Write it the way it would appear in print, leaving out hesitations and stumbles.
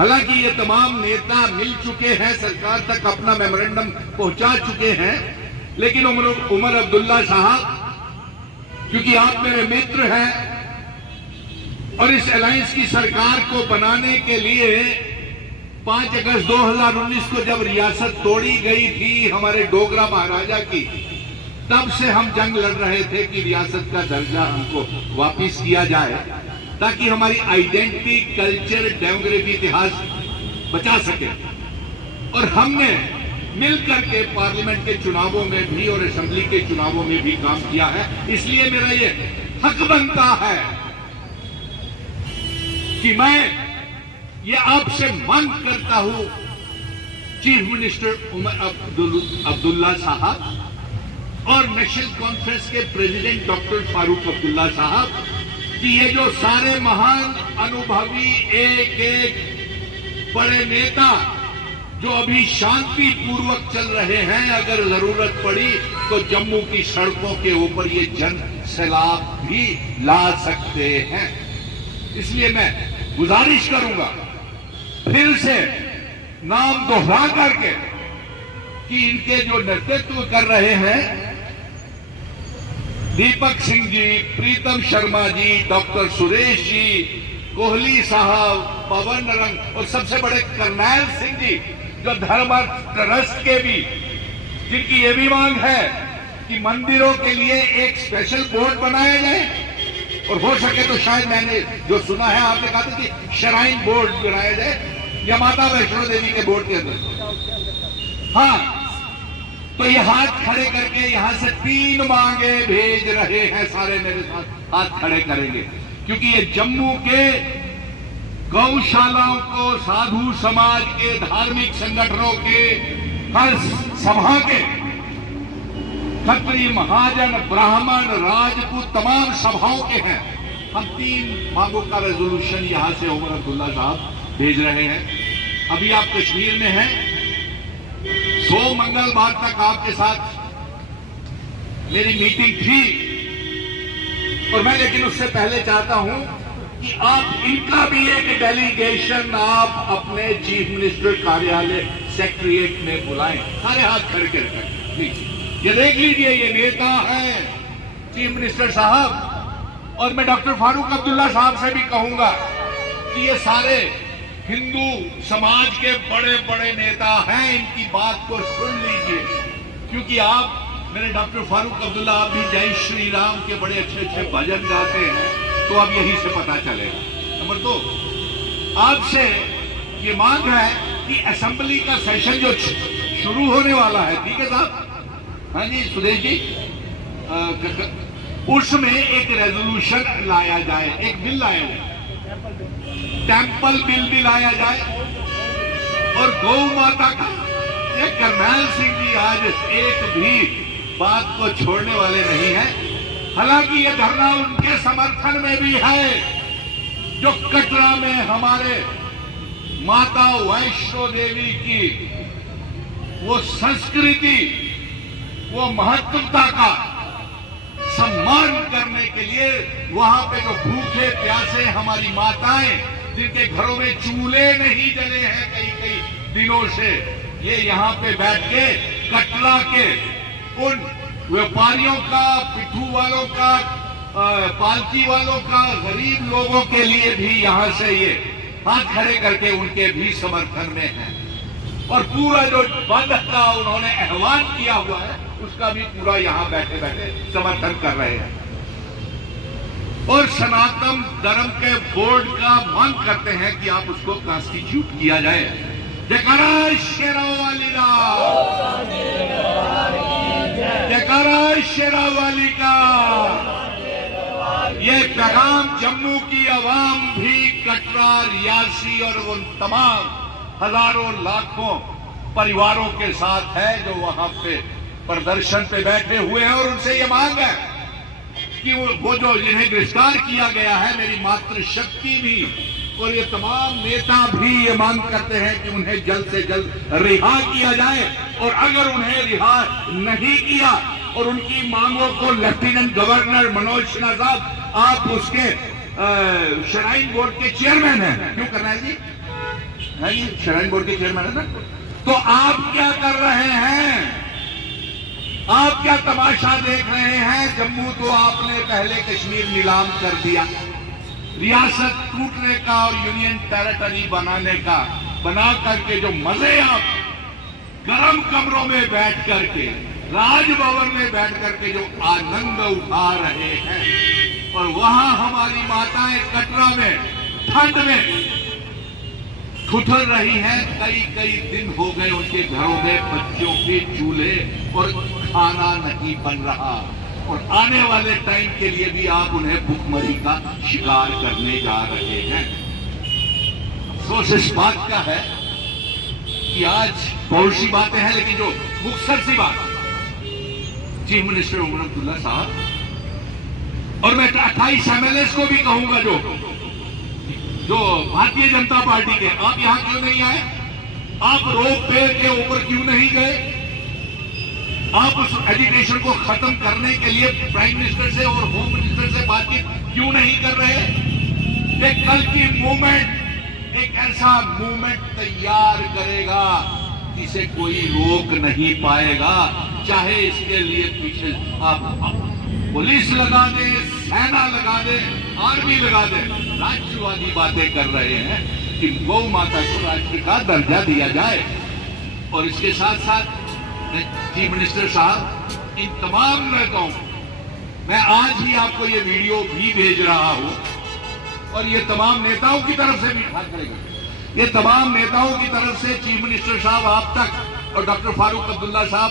हालांकि ये तमाम नेता मिल चुके हैं, सरकार तक अपना मेमोरेंडम पहुंचा चुके हैं, लेकिन उमर अब्दुल्ला साहब, क्योंकि आप मेरे मित्र हैं और इस अलायंस की सरकार को बनाने के लिए 5 अगस्त 2019 को जब रियासत तोड़ी गई थी हमारे डोगरा महाराजा की, तब से हम जंग लड़ रहे थे कि रियासत का दर्जा हमको वापस किया जाए, ताकि हमारी आइडेंटिटी, कल्चर, डेमोग्राफी, इतिहास बचा सके। और हमने मिलकर के पार्लियामेंट के चुनावों में भी और असेंबली के चुनावों में भी काम किया है। इसलिए मेरा ये हक बनता है कि मैं ये आपसे मांग करता हूं, चीफ मिनिस्टर उमर अब्दुल्ला साहब और नेशनल कॉन्फ्रेंस के प्रेसिडेंट डॉक्टर फारूक अब्दुल्ला साहब, कि ये जो सारे महान अनुभवी एक एक बड़े नेता जो अभी शांति पूर्वक चल रहे हैं, अगर जरूरत पड़ी तो जम्मू की सड़कों के ऊपर ये जन सैलाब भी ला सकते हैं। इसलिए मैं गुजारिश करूंगा फिर से नाम दोहरा करके कि इनके जो नेतृत्व कर रहे हैं दीपक सिंह जी, प्रीतम शर्मा जी, डॉक्टर सुरेश जी, कोहली साहब, पवन रंग और सबसे बड़े करनैल सिंह जी, जो धर्म ट्रस्ट के भी, जिनकी ये भी मांग है कि मंदिरों के लिए एक स्पेशल बोर्ड बनाया जाए, और हो सके तो शायद मैंने जो सुना है, आपने कहा था कि श्राइन बोर्ड बनाया जाए या माता वैष्णो देवी के बोर्ड के अंदर। हाँ, तो ये हाथ खड़े करके यहां से 3 मांगे भेज रहे हैं, सारे मेरे साथ हाथ खड़े करेंगे, क्योंकि ये जम्मू के गौशालाओं को, साधु समाज के, धार्मिक संगठनों के, हर सभा के, क्षत्रिय, महाजन, ब्राह्मण, राजपूत, तमाम सभाओं के हैं। हम 3 मांगों का रेजोल्यूशन यहां से उमर अब्दुल्ला साहब भेज रहे हैं। अभी आप कश्मीर में हैं, 100 मंगलवार तक आपके साथ मेरी मीटिंग थी, और मैं लेकिन उससे पहले चाहता हूं कि आप इनका भी एक डेलीगेशन आप अपने चीफ मिनिस्टर कार्यालय सेक्रेटरिएट में बुलाएं। सारे हाथ खड़े करके प्लीज, ये देख लीजिए, ये नेता है चीफ मिनिस्टर साहब, और मैं डॉक्टर फारूक अब्दुल्ला साहब से भी कहूंगा कि ये सारे हिंदू समाज के बड़े बड़े नेता हैं, इनकी बात को सुन लीजिए, क्योंकि आप मेरे डॉक्टर फारूक अब्दुल्ला, आप भी जय श्री राम के बड़े अच्छे अच्छे भजन गाते हैं, तो अब यही से पता चलेगा। नंबर 2, आपसे ये मांग है कि असेंबली का सेशन जो शुरू होने वाला है, ठीक है साहब, हाँ जी सुदेश जी, उसमें एक रेजोल्यूशन लाया जाए, एक बिल लाया जाए, टेंपल बिल भी लाया जाए, और गौ माता का, ये करनैल सिंह जी आज एक भी बात को छोड़ने वाले नहीं है। हालांकि ये धरना उनके समर्थन में भी है जो कटरा में हमारे माता वैष्णो देवी की वो संस्कृति, वो महत्वता का सम्मान करने के लिए वहां पे जो भूखे प्यासे हमारी माताएं, जिनके घरों में चूल्हे नहीं जले हैं कई कई दिनों से, ये यहाँ पे बैठ के कटरा के उन व्यापारियों का, पिट्ठू वालों का, पालकी वालों का, गरीब लोगों के लिए भी यहां से ये हाथ खड़े करके उनके भी समर्थन में है, और पूरा जो बंद का उन्होंने आह्वान किया हुआ है उसका भी पूरा यहां बैठे बैठे समर्थन कर रहे हैं। और सनातन धर्म के बोर्ड का मांग करते हैं कि आप उसको कॉन्स्टिट्यूट किया जाए। जयकारा शेरावाली का, जयकारा शेरावाली का। ये पैगाम जम्मू की आवाम भी कटरा, रियासी और उन तमाम हजारों लाखों परिवारों के साथ है जो वहां पे प्रदर्शन पे बैठे हुए हैं, और उनसे ये मांग है कि वो जो जिन्हें गिरफ्तार किया गया है, मेरी मातृशक्ति भी और ये तमाम नेता भी ये मांग करते हैं कि उन्हें जल्द से जल्द रिहा किया जाए, और अगर उन्हें रिहा नहीं किया और उनकी मांगों को लेफ्टिनेंट गवर्नर मनोज सिन्हा साहब, आप उसके श्राइन बोर्ड के चेयरमैन हैं, क्यों करना है जी? है ये श्राइन बोर्ड के चेयरमैन है ना। तो आप क्या कर रहे हैं? आप क्या तमाशा देख रहे हैं? जम्मू तो आपने पहले कश्मीर नीलाम कर दिया, रियासत टूटने का और यूनियन टेरिटरी बनाने का बना करके जो मजे आप गर्म कमरों में बैठ करके, राजभवन में बैठ करके जो आनंद उठा रहे हैं, और वहां हमारी माताएं कटरा में ठंड में ठुठर रही हैं। कई कई दिन हो गए उनके घरों में बच्चों के चूल्हे और खाना नहीं बन रहा, और आने वाले टाइम के लिए भी आप उन्हें भुखमरी का शिकार करने जा रहे हैं। अफसोस इस बात का है कि आज बहुत सी बातें हैं, लेकिन जो मुख्तर सी बात चीफ मिनिस्टर उमर अब्दुल्ला साहब, और मैं 28 MLAs को भी कहूंगा जो भारतीय जनता पार्टी के, आप यहां क्यों नहीं आए? आप रोप वे के ऊपर क्यों नहीं गए? आप उस एजुकेशन को खत्म करने के लिए प्राइम मिनिस्टर से और होम मिनिस्टर से बातचीत क्यों नहीं कर रहे? एक कल की मूवमेंट, एक ऐसा मूवमेंट तैयार करेगा जिसे कोई रोक नहीं पाएगा, चाहे इसके लिए पीछे आप पुलिस लगा दे, सेना लगा दे, आर्मी लगा दे। राष्ट्रवादी बातें कर रहे हैं कि गौ माता को राष्ट्र का दर्जा दिया जाए। और इसके साथ साथ चीफ मिनिस्टर साहब, इन तमाम नेताओं, मैं आज ही आपको ये वीडियो भी भेज रहा हूं, और ये तमाम नेताओं की तरफ से भी ठाक करेगा, ये तमाम नेताओं की तरफ से चीफ मिनिस्टर साहब आप तक और डॉक्टर फारूक अब्दुल्ला साहब